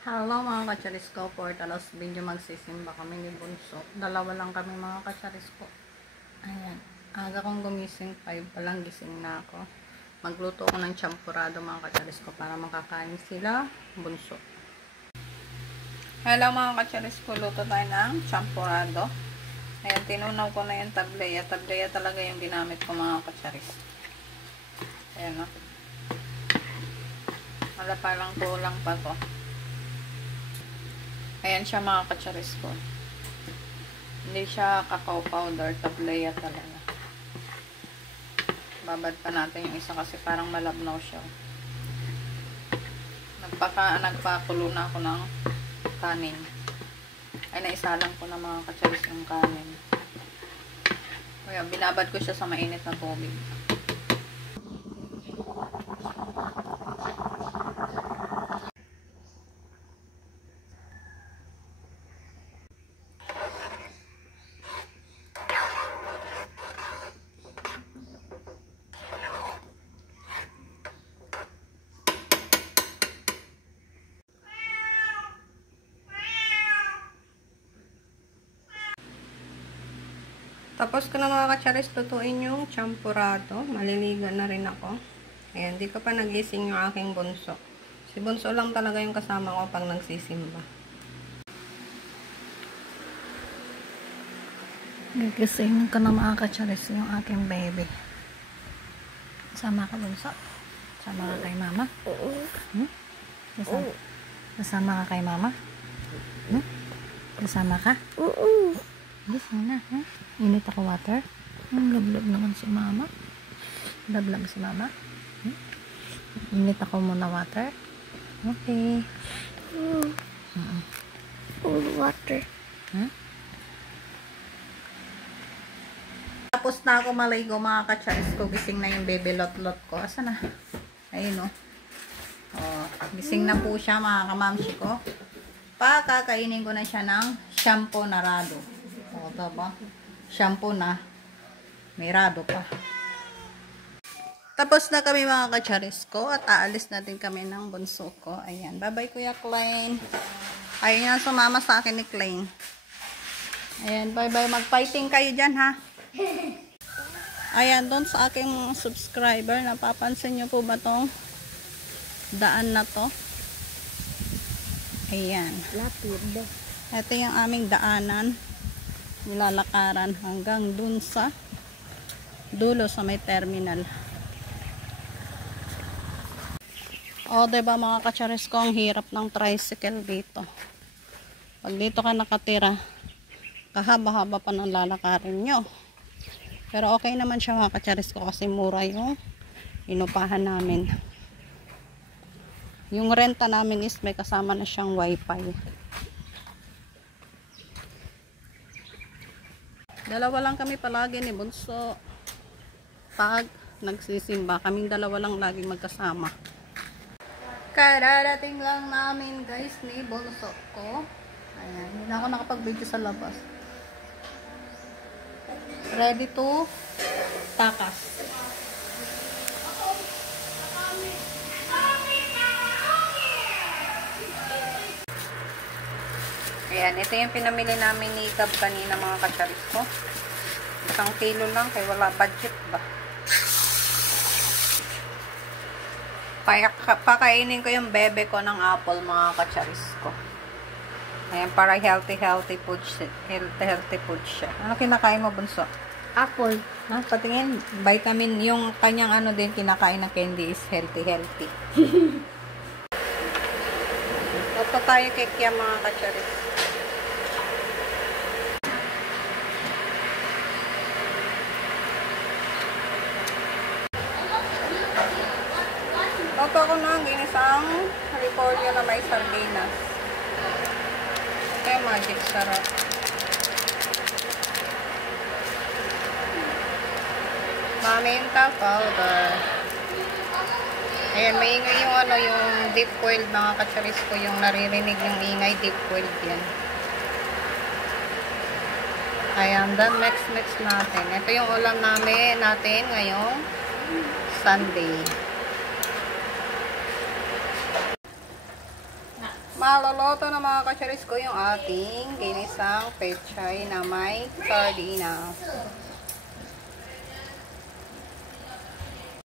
Hello mga kacharis ko, for talos video magsisimba kami ni Bunso. Dalawa lang kami mga kacharis ko. Ayan, aga kong gumising, 5 pa lang gising na ako. Magluto ako ng champurado mga kacharis ko para makakain sila Bunso. Hello mga kacharis ko, luto tayo ng champurado. Ayan, tinunaw ko na yung tableya. Tableya talaga yung ginamit ko mga kacharis. Ayan o. Wala palang kulang pa to. Ayan siya mga kacharis ko. Hindi siya cacao powder, tableya talaga. Babad pa natin yung isa kasi parang malabnaw siya. Nagpakulo na ako ng kanin. Ay, naisalang ko na mga kacharis yung kanin. Kaya binabad ko siya sa mainit na tubig. Tapos ko na mga kacharis, tutuin yung champurado. Maliligo na rin ako. Ayan, di ko pa nagising yung aking bunso. Si Bunso lang talaga yung kasama ko pag nagsisimba. Nagising ko na mga kacharis yung aking baby. Sama ka Bunso? Sama ka kay mama? Kasama ka kay mama? Kasama ka? Hindi sana, ha? Init ako water. Lablab naman si mama. Lablab si mama. Init ako muna water. Okay. Cold water. Tapos na ako maligo mga kacharis ko. Gising na yung baby lot-lot ko. Asa na? Ayun o. Oh, gising na po siya mga kamamshi ko. Pakakainin ko na siya ng shampoo na rado. O, diba? Shampoo na. May rado pa. Tapos na kami mga kacharis ko. At aalis na din kami ng bunso ko. Ayan. Bye-bye Kuya Klein. Ayun yung sumama sa akin ni Klein. Ayan. Bye-bye. Mag-fighting kayo dyan ha. Ayan. Doon sa aking mga subscriber. Napapansin nyo po ba tong daan na to? Ayan. Lapid. Ito yung aming daanan. Nilalakaran hanggang dun sa dulo sa may terminal. O, diba mga kacharis ko, ang hirap ng tricycle dito. Pag dito ka nakatira, kahaba-haba pa ng lalakarin nyo. Pero okay naman siya mga kacharis ko kasi mura yung inupahan namin. Yung renta namin is may kasama na siyang wifi. Dalawa lang kami palagi ni Bunso. Pag nagsisimba, kaming dalawa lang lagi magkasama. Kararating lang namin guys ni Bunso ko. Ayan, hindi na ako nakapag-video sa labas. Ready to takas. Ayan, ito yung pinamili namin ni Gab kanina mga kacharis ko. 1 kilo lang, kaya wala budget ba. Pakainin ko yung bebe ko ng apple mga kacharis ko. Ayan, para healthy food siya. Ano kinakain mo Bunso? Apple. Ha? Patingin, vitamin, yung kanyang ano din kinakain na candy is healthy. Ito tayo kekya mga kacharis. Luto ko na ang ginisang repolyo na may sardinas. Ito yung magic sarap. Paminta powder. Ayan, maingay yung ano, yung deep boiled mga kacharis ko, yung naririnig yung ingay, deep boiled yan. Ayan, then mix natin. Ito yung ulam natin ngayong Sunday. Maloloto na mga kacharis ko yung ating ginisang pechay na may sardinas.